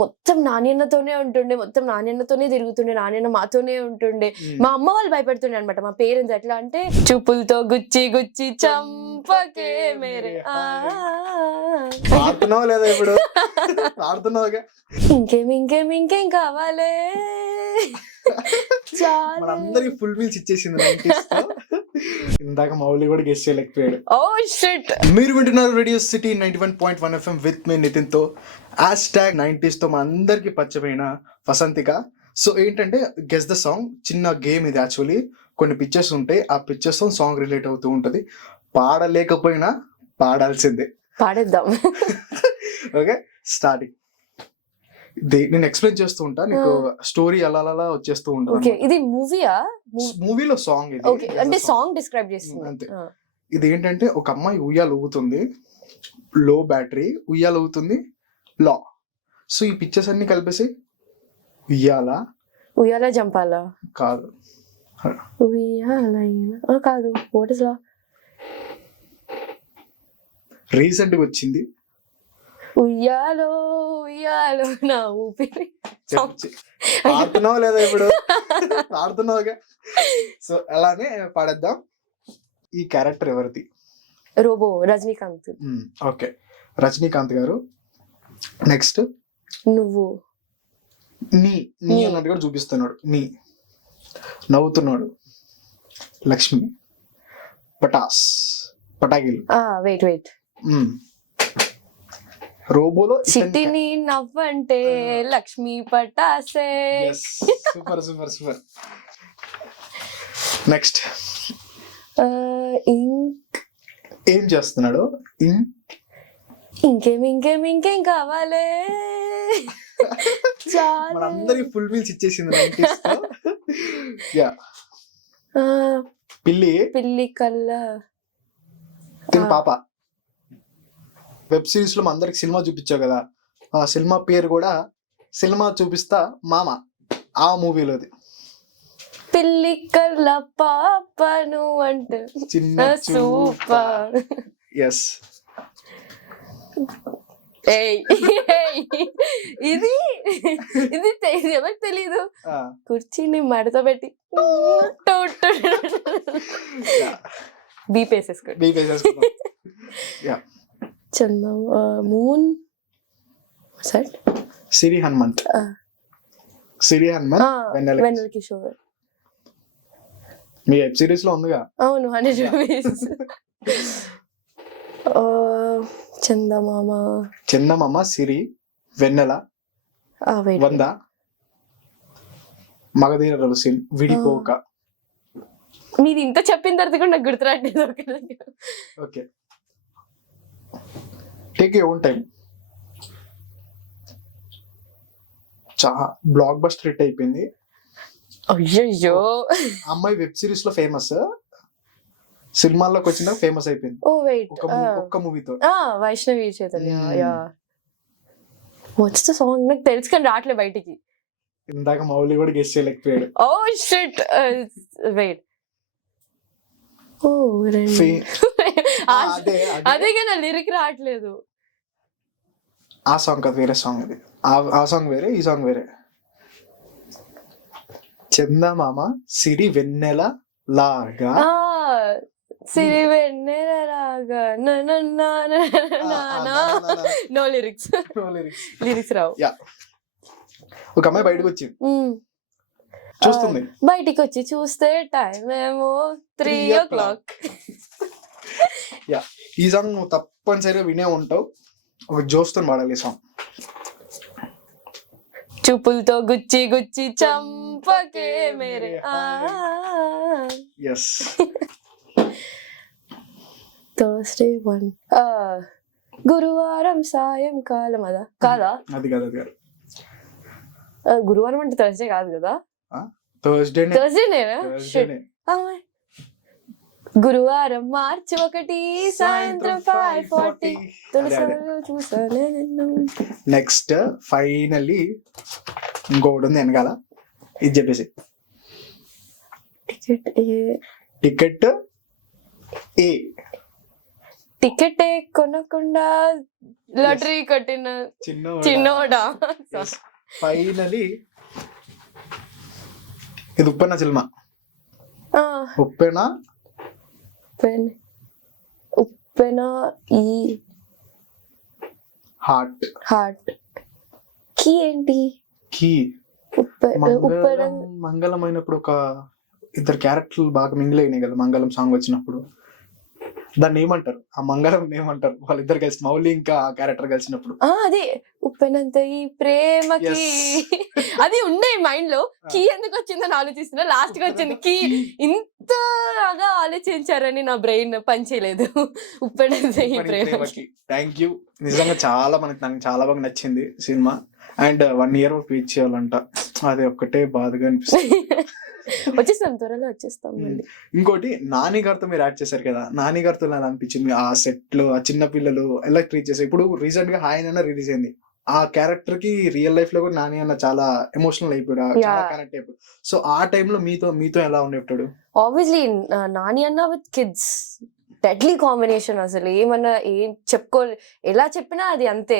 మొత్తం నాణ్యతతోనే ఉంటుండే, మొత్తం నాణ్యతతోనే తిరుగుతుండే, నాణ్యత మాతోనే ఉంటుండే. మా అమ్మ వాళ్ళు భయపడుతుండే అనమాట. మా పేరెంట్స్ ఎట్లా అంటే, చూపులతో గుచ్చి గుచ్చి చంపకే మేరే ఆడుతున్నావా లేదా ఇప్పుడు? ఆడుతున్నావుగా. ఇంకేం ఇంకేం ఇంకేం కావాలే మనందరికి ఫుల్ మీల్స్ ఇచ్చేసింది 90s తో. ఇందాక మౌలి కూడా గెస్ట్ చేయలేకపోయాడు. Oh shit. మీరు వింటున్నారు రేడియో సిటీ 91.1 FM విత్ మీ నితిన్ తో. #90s తో మనందరికి పచ్చమైన వసంతిక. సో ఏంటంటే గెస్ ద సాంగ్, చిన్న గేమ్ ఇది. యాక్చువల్లీ కొన్ని పిక్చర్స్ ఉంటాయి, ఆ పిక్చర్స్ తో సాంగ్ రిలేట్ అవుతూ ఉంటది. పాడలేకపోయినా పాడాల్సిందే. పాడేద్దాం. Okay, starting. నేను ఎక్స్ప్లెయిన్ చేస్తూ ఉంటా, నీకు స్టోరీ అలా అలా వచ్చేస్తూ ఓకే, ఉంటుంది. ఇది మూవీయా? మూవీలో సాంగ్ ఇది. ఓకే, అంటే సాంగ్ డిస్క్రైబ్ చేస్తుంది అంతే. ఇది ఏంటంటే ఒక అమ్మాయి ఉయ్యాలు ఊగుతుంది, లో బ్యాటరీ ఉయ్యాలు ఊగుతుంది, లా. సో ఈ పిక్చర్స్ అన్ని కలిపేసి ఉయ్యాలా ఉయ్యాల జంపాలా కాదు, ఉయ్యాల కాదు, వాట్ ఇస్ లా? రీసెంట్ గా వచ్చింది. ఉయ్యాలో ఉయ్యాలో నా ఊపిరి. ఆడుతున్నావా లేదా ఇప్పుడు? ఆడుతున్నావుగా. సో అలానే పాడేద్దాం. ఈ క్యారెక్టర్ ఎవరిది? రోబో, రజనీకాంత్. ఓకే, రజనీకాంత్ గారు. నెక్స్ట్ నువ్వు. నీ అన్నట్టు కూడా చూపిస్తున్నాడు. నవ్వుతున్నాడు. లక్ష్మి. పటాకిల్. వెయిట్. రోబోలో చిట్టిని నవ్వంటే లక్ష్మి పటాసే. సూపర్. నెక్స్ట్ ఏం చేస్తున్నాడు? ఇంకేం ఇంకేం ఇంకేం కావాలే. మనందరికి ఫుల్ మీల్స్ ఇచ్చేసింది 90s తో. యా. పిల్లి కల్లా పాప. వెబ్ సిరీస్ లో అందరికి సినిమా చూపించావు కదా, ఆ సినిమా పేరు కూడా సినిమా చూపిస్తా మామ, ఆ మూవీలోది. పిల్లి కల్లా పాపను అంటే చిన్న సూపర్. ఎస్. ఇది ఎవరికి తెలీదు. కుర్చీని మడత పెట్టి బీపేసేసుకోండి. మూన్ సిరి హనుమంత్. వెన్నెల కిషోర్. మీ వెబ్ సిరీస్ లో ఉందిగా. అవును, 100 రూపీస్. చందమామ, సిరి, వెన్నెల, 100, మగధీర రవిసిన్, విడిపోక. మీరు ఇంత చెప్పిన తర్వాత కూడా నాకు గుర్తురాట్లేదు. Okay, take your own time. Blockbuster hit అయిపోయింది. అయ్యో, అమ్మాయి వెబ్ సిరీస్ లో ఫేమస్, సినిమాల్లోకి వచ్చిన ఫేమస్ అయిపోయింది. ఓ వెయిట్, ఒక్క మూవీతో. Vaishnavi Chaitanya. What's the song? నాకు తెలుసు కానీ రావట్లేదు బయటికి. ఇందాక మౌలి కూడా గెస్ట్ చేయలేకపోయాడు. Oh shit, wait. అదే కానీ లిరిక్ రావట్లేదు. ఆ సాంగ్ కాదు, వేరే సాంగ్ అది. ఆ సాంగ్ వేరే, ఈ సాంగ్ వేరే. చందమామ సిరి వెన్నెల లాగా, సిరి వెన్నెల లాగా. నో లిరిక్స్ రావు. ఒక అమ్మాయి బయటకు వచ్చింది, చూస్తుంది. బయటికి వచ్చి చూస్తే టైం ఏమో 3 o'clock. ఈ సాంగ్ నువ్వు తప్పనిసరిగా వినే ఉంటావు. ఒక జోస్తో పాడాలి ఈ సాంగ్. చూపులతో గుచ్చి గుచ్చి చంపకే మేరే. ఎస్. థర్స్డే 1, గురువారం సాయంకాలం. అదా కాదా? అది కాదు. గురువారం అంటే థర్స్డే కాదు కదా? థర్స్డేనేనా? గురువారం March 1 సాయంత్రం 5:40 చూసాను. నెక్స్ట్ ఫైనల్లీ ఇంకొకటి ఉంది వెనకాల, ఇది చెప్పేసి. టికెట్ ఏ టికెటే కొనకుండా లాటరీ కట్టిన చిన్నోడా. ఫైనలీ ఇది ఉప్పెన సినిమా. ఆ, ఉప్పెన ఉప్పెన ఈ హార్ట్ కీ ఏంటి? కీ ఉప్పెన మంగళం అయినప్పుడు ఒక ఇద్దరు క్యారెక్టర్లు బాగా మింగిల్ అయినాయి కదా మంగళం సాంగ్ వచ్చినప్పుడు. దాన్ని ఏమంటారు? ఆ మంగళం ఏమంటారు? వాళ్ళిద్దరు కలిసి మౌలి ఇంకా ఆ క్యారెక్టర్ కలిసినప్పుడు. అదే ఉప్పెనంత ఈ ప్రేమకి అది ఉండే మైండ్ లో. కీ ఎందుకు వచ్చిందని ఆలోచిస్తున్నా, లాస్ట్ కి వచ్చింది కీ. ఇంతగా ఆలోచించారని నా బ్రెయిన్ పనిచేయలేదు. ఉప్పెనంత ఈ ప్రేమకి. Thank you. నిజంగా చాలా నాకు చాలా బాగా నచ్చింది సినిమా. అండ్ 1 year వెయిట్ చేయాలంట, అది ఒక్కటే బాధగా అనిపిస్తుంది. వచ్చేస్తాం, త్వరలో వచ్చేస్తాం మళ్ళీ. ఇంకోటి నాని గారితో మీరు యాడ్ చేశారు కదా, నాని గారితో ఎలా అనిపించింది? ఆ సెట్ లో ఆ చిన్న పిల్లలు ఎలా ట్రీట్ చేశారు? ఇప్పుడు రీసెంట్ గా హాయ్ అన్న రిలీజ్ అయింది. ఆ క్యారెక్టర్ కి రియల్ లైఫ్ లో కూడా నాని అన్న చాలా ఎమోషనల్ అయిపోయాడు, చాలా కనెక్ట్ అయిపోయాడు. సో ఆ టైంలో మీతో ఎలా ఉండేటాడు? ఆబ్వియస్లీ నాని అన్న విత్ కిడ్స్ డెడ్లీ కాంబినేషన్. అసలు ఏం చెప్పుకో, ఎలా చెప్పినా అది అంతే.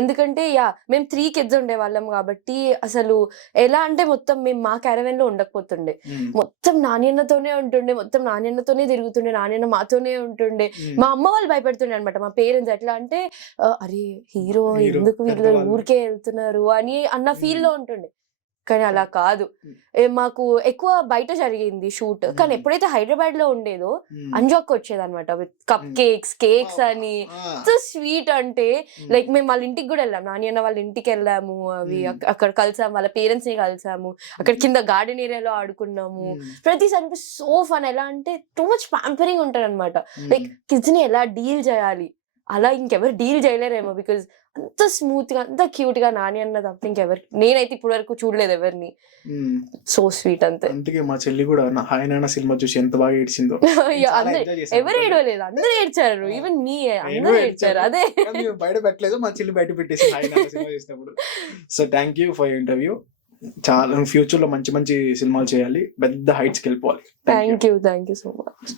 ఎందుకంటే మేము 3 kids ఉండేవాళ్ళం కాబట్టి అసలు ఎలా అంటే మొత్తం మేము మా క్యారవెన్ లో ఉండకపోతుండే, మొత్తం నాణ్యతతోనే ఉంటుండే, మొత్తం నాణ్యతతోనే తిరుగుతుండే, నాణ్యత మాతోనే ఉంటుండే. మా అమ్మ వాళ్ళు భయపడుతుండే అనమాట, మా పేరెంట్స్. ఎట్లా అంటే అరే హీరో ఎందుకు వీళ్ళు ఊరికే వెళ్తున్నారు అని అన్న ఫీల్ లో ఉంటుండే. కానీ అలా కాదు, మాకు ఎక్కువ బయట జరిగింది షూట్. కానీ ఎప్పుడైతే హైదరాబాద్ లో ఉండేదో అంజాక్ వచ్చేది అనమాట విత్ కప్ కేక్స్ అని. స్వీట్ అంటే లైక్ మేము వాళ్ళ ఇంటికి కూడా వెళ్ళాము, నాని అన్న వాళ్ళ ఇంటికి వెళ్ళాము. అవి అక్కడ కలిసాము, వాళ్ళ పేరెంట్స్ ని కలిసాము, అక్కడ కింద గార్డెన్ ఏరియాలో ఆడుకున్నాము. ప్రతిసారి సో ఫన్. ఎలా అంటే టూ మచ్ ప్యాంపరింగ్ ఉంటారు అనమాట. లైక్ కిడ్స్ ని ఎలా డీల్ చేయాలి అలా ఇంకెవరు డీల్ చేయలేరేమో. బికాజ్ అంత స్మూత్ గా, అంత క్యూట్ గా నాని అన్న తప్ప ఇంకెవరు నేనైతే ఇప్పటి వరకు చూడలేదు ఎవరిని. సో స్వీట్ అంతే. అందుకే మా చెల్లి కూడా హాయ్ నాన్న సినిమా చూసి ఎంత బాగా ఏడ్చిందో. ఎవరు ఏడవలేదు, అందరూ ఏడ్చారు. ఈవెన్ మీ అందరూ ఏడ్చారు. అదే బయట పెట్టలేదు, మా చెల్లి బయట పెట్టేసి హాయ్ నాన్న సినిమా చూసినప్పుడు. So thank you for interview. చాలా ఫ్యూచర్ లో మంచి మంచి సినిమాలు చేయాలి, పెద్ద హైట్స్ కి వెళ్ళిపోవాలి. Thank you so much.